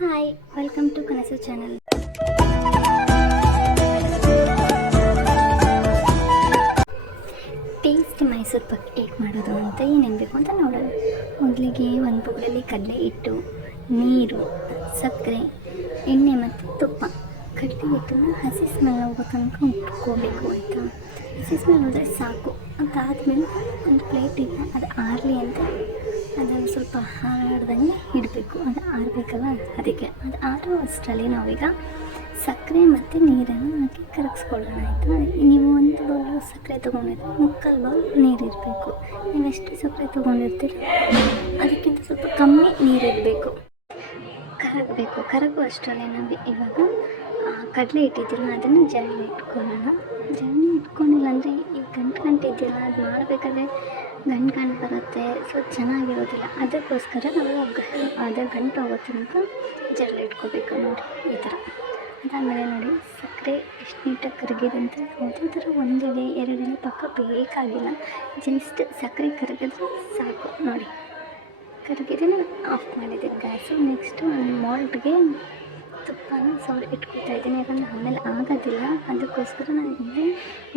Hi, welcome to ಕನಸು channel. Tasty Mysuru Pak ಹೇಗೆ ಮಾಡೋದು ಅಂತ ಏನೇನು ಬೇಕು ಅಂತ ನೋಡೋಣ. ಮೊದಲಿಗೆ ಒಂದು ಬೌಲಲ್ಲಿ ಕಡಲೆ ಹಿಟ್ಟು, ನೀರು, ಸಕ್ಕರೆ, ಎಣ್ಣೆ ಮತ್ತು ತುಪ್ಪ. ಕಡಲೆ ಹಿಟ್ಟನ್ನು ಹಸಿ ಸ್ಮೆಲ್ ಹೋಗೋ ತನಕ ಉಟ್ಕೋಬೇಕು ಅಂತ. ಹಸಿ ಸ್ಮೆಲ್ ಹೋದರೆ ಸಾಕು. ಅದಾದಮೇಲೆ ಒಂದು ಪ್ಲೇಟಿಗೆ ಅದು ಆರಲಿ ಅಂತ ಅದನ್ನು ಸ್ವಲ್ಪ ಹಾರಾಡ್ದಂಗೆ ಇಡಬೇಕು. ಅದು ಆರಬೇಕಲ್ಲ, ಅದಕ್ಕೆ ಅದು ಆರೋ ಅಷ್ಟರಲ್ಲಿ ನಾವೀಗ ಸಕ್ಕರೆ ಮತ್ತು ನೀರನ್ನು ಹಾಕಿ ಕರಗಿಸ್ಕೊಳ್ಳೋಣ. ಆಯಿತಾ? ನೀವು ಒಂದು ಬೌಲ್ ಸಕ್ಕರೆ ತೊಗೊಂಡಿದ್ರೆ ಮುಕ್ಕಾಲು ಬೌಲ್ ನೀರು ಇರಬೇಕು. ನೀವು ಎಷ್ಟು ಸಕ್ಕರೆ ತೊಗೊಂಡಿರ್ತೀರ ಅದಕ್ಕಿಂತ ಸ್ವಲ್ಪ ಕಮ್ಮಿ ನೀರಿರಬೇಕು. ಕರಗು ಅಷ್ಟರಲ್ಲಿ ನಾವು ಇವಾಗ ಕಡಲೆ ಇಟ್ಟಿದ್ದಿಲ್ಲ ಅದನ್ನು ಜರಡಿ ಇಟ್ಕೊಳ್ಳೋಣ. ಜರಡಿ ಇಟ್ಕೊಂಡಿಲ್ಲ ಅಂದರೆ ಈ ಗಂಟು ಇದೆಯಲ್ಲ, ಅದು ಮಾಡಬೇಕಾದ್ರೆ ಗಂಟು ಬರುತ್ತೆ, ಸೊ ಚೆನ್ನಾಗಿರೋದಿಲ್ಲ. ಅದಕ್ಕೋಸ್ಕರ ನಾವು ಅದು ಗಂಟು ಹೋಗೋ ತನಕ ಜರಡಿ ಇಟ್ಕೋಬೇಕು. ನೋಡಿ ಈ ಥರ. ಅದಾದಮೇಲೆ ನೋಡಿ ಸಕ್ಕರೆ ಎಷ್ಟು ನೀಟಾಗಿ ಕರಗಿದೆ ಅಂತ. ಯಾವುದೇ ಥರ ಒಂದೆಲೆ ಎರಡೆಲೆ ಪಕ್ಕ ಬೇಕಾಗಿಲ್ಲ. ಜಸ್ಟ್ ಸಕ್ಕರೆ ಕರಗಿದ್ರೆ ಸಾಕು. ನೋಡಿ ಕರಗಿದೆ, ಆಫ್ ಮಾಡಿದ್ದೀನಿ ಗ್ಯಾಸು. ನೆಕ್ಸ್ಟು ಮಾಲ್ಟ್ಗೆ ತುಪ್ಪನ ಇಟ್ಕೊಳ್ತಾ ಇದ್ದೀನಿ, ಯಾಕಂದರೆ ಆಮೇಲೆ ಆಗೋದಿಲ್ಲ. ಅದಕ್ಕೋಸ್ಕರ ನಾನು ಇಲ್ಲೇ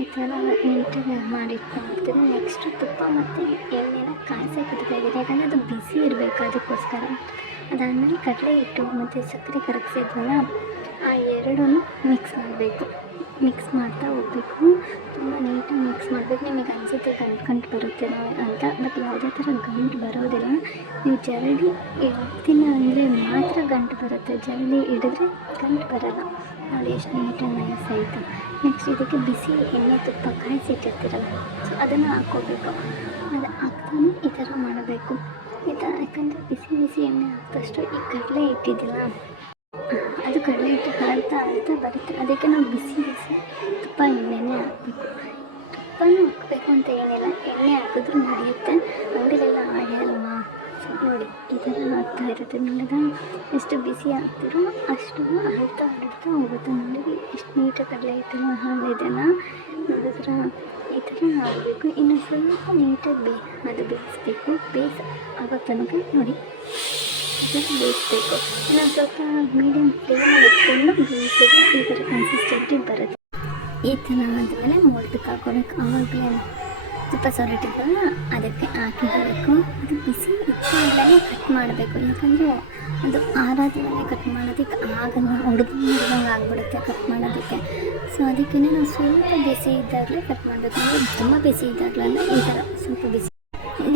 ಈ ಥರ ನೀಟಾಗಿ ಮಾಡಿಟ್ಕೊಂಡಿರ್ತೀನಿ. ನೆಕ್ಸ್ಟು ತುಪ್ಪ ಮತ್ತು ಎಣ್ಣೆನ ಕಾಯ್ಸೋಕೆ ಇದ್ದೀನಿ, ಯಾಕಂದರೆ ಅದು ಬಿಸಿ ಇರಬೇಕು, ಅದಕ್ಕೋಸ್ಕರ. ಅದಾದಮೇಲೆ ಕಡಲೆ ಹಿಟ್ಟು ಮತ್ತು ಸಕ್ಕರೆ ಕರಗಿಸಿದ್ವಲ್ಲ, ಆ ಎರಡನ್ನೂ ಮಿಕ್ಸ್ ಮಾಡಬೇಕು. ಮಿಕ್ಸ್ ಮಾಡ್ತಾ ಹೋಗಬೇಕು. ತುಂಬ ನೀಟಾಗಿ ಮಿಕ್ಸ್ ಮಾಡಬೇಕು. ನಿಮಗೆ ಅನಿಸುತ್ತೆ ಗಂಟು ಬರುತ್ತೆ ಅಂತ, ಬಟ್ ಯಾವುದೇ ಥರ ಗಂಟು ಬರೋದಿಲ್ಲ. ನೀವು ಜರಡಿ ಇಡ್ತಿಲ್ಲ ಅಂದರೆ ಮಾತ್ರ ಗಂಟು ಬರುತ್ತೆ. ಜರಡಿ ಹಿಡಿದ್ರೆ ಗಂಟು ಬರೋಲ್ಲ. ನೋಡಿ ಎಷ್ಟು ನೀಟಾಗಿ ನೈಸ್ ಆಯಿತು. ನೆಕ್ಸ್ಟ್ ಇದಕ್ಕೆ ಬಿಸಿ ಎಣ್ಣೆ ತುಪ್ಪ ಕಾಯಿಸಿಟ್ಟಿರ್ತೀರಲ್ಲ, ಸೊ ಅದನ್ನು ಹಾಕ್ಕೋಬೇಕು. ಅದು ಹಾಕ್ತಾನೆ ಈ ಥರ ಮಾಡಬೇಕು. ಈ ಥರ, ಯಾಕಂದರೆ ಬಿಸಿ ಎಣ್ಣೆ ಹಾಕಿದಷ್ಟು ಈ ಕಡಲೆ ಇಟ್ಟಿದ್ದಿಲ್ಲ, ಅದು ಕಡಲೆ ಹಿಟ್ಟು ಹಾಳ್ತಾ ಬರುತ್ತೆ. ಅದಕ್ಕೆ ನಾವು ಬಿಸಿ ತುಪ್ಪ ಎಣ್ಣೆನೇ ಹಾಕಬೇಕು. ತುಪ್ಪನೂ ಹಾಕಬೇಕು ಅಂತ ಏನಿಲ್ಲ, ಎಣ್ಣೆ ಹಾಕಿದ್ರೂ ನಡೆಯುತ್ತೆ. ಅಂಗಡಿಲೆಲ್ಲ ಆಯಲ್ವಾ, ನೋಡಿ ಈ ಥರ ಆಗ್ತಾ ಇರುತ್ತೆ. ನೋಡಿದ ಎಷ್ಟು ಬಿಸಿ ಆಗ್ತಿರೋ ಅಷ್ಟು ಹಾಳ್ತಾ ಹೋಗುತ್ತೆ. ನೋಡಿ ಎಷ್ಟು ನೀಟಾಗಿ ಕಡಲೆ ಹಿಟ್ಟೆಲ್ಲ ಹಾಳಿದೆಲ್ಲ ನೋಡಿದ್ರೆ ಈ ಥರ ಆಗಬೇಕು. ಇನ್ನು ಸ್ವಲ್ಪ ನೀಟಾಗಿ ಅದು ಬೇಯಿಸ್ಬೇಕು. ಆಗೋ ತನಕ ನೋಡಿ ಇದನ್ನು ಬೇಯಿಸ್ಬೇಕು. ಇನ್ನೊಂದು ಸ್ವಲ್ಪ ಮೀಡಿಯಮ್ ಫ್ಲೇಮಲ್ಲಿ ಇಟ್ಕೊಂಡು ಬೇಯಿಸಿದ್ರೆ ಈ ಥರ ಕನ್ಸಿಸ್ಟೆಂಟಿ ಬರುತ್ತೆ. ಈ ಥರ ಆದಮೇಲೆ ಮೋಲ್ಟಕ್ಕೆ ಹಾಕೋಬೇಕು. ಆವಾಗಲೇ ತುಪ್ಪ ಸೊರಟಿದ್ದಲ್ಲ ಅದಕ್ಕೆ ಹಾಕಿಡಬೇಕು. ಅದು ಬಿಸಿ ಇದ್ದಾಗಲೇ ಕಟ್ ಮಾಡಬೇಕು, ಯಾಕಂದರೆ ಅದು ಆರಾದ್ಮೇಲೆ ಕಟ್ ಮಾಡೋದಕ್ಕೆ ಆಗಲ್ಲ, ಹೊಡೆದಂಗೆ ಆಗಿಬಿಡುತ್ತೆ ಕಟ್ ಮಾಡೋದಕ್ಕೆ. ಸೊ ಅದಕ್ಕೇ ನಾವು ಸ್ವಲ್ಪ ಬಿಸಿ ಇದ್ದಾಗಲೇ ಕಟ್ ಮಾಡಬೇಕು. ಅಂದರೆ ತುಂಬ ಬಿಸಿ ಇದ್ದಾಗಲಲ್ಲ, ಈ ಥರ ಸ್ವಲ್ಪ ಬಿಸಿ.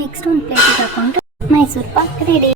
ನೆಕ್ಸ್ಟ್ ಒಂದು ಪ್ಲೇಟಿಗೆ ಹಾಕ್ಕೊಂಡು ಮೈಸೂರು ಪಾಕ್ ರೆಡಿ.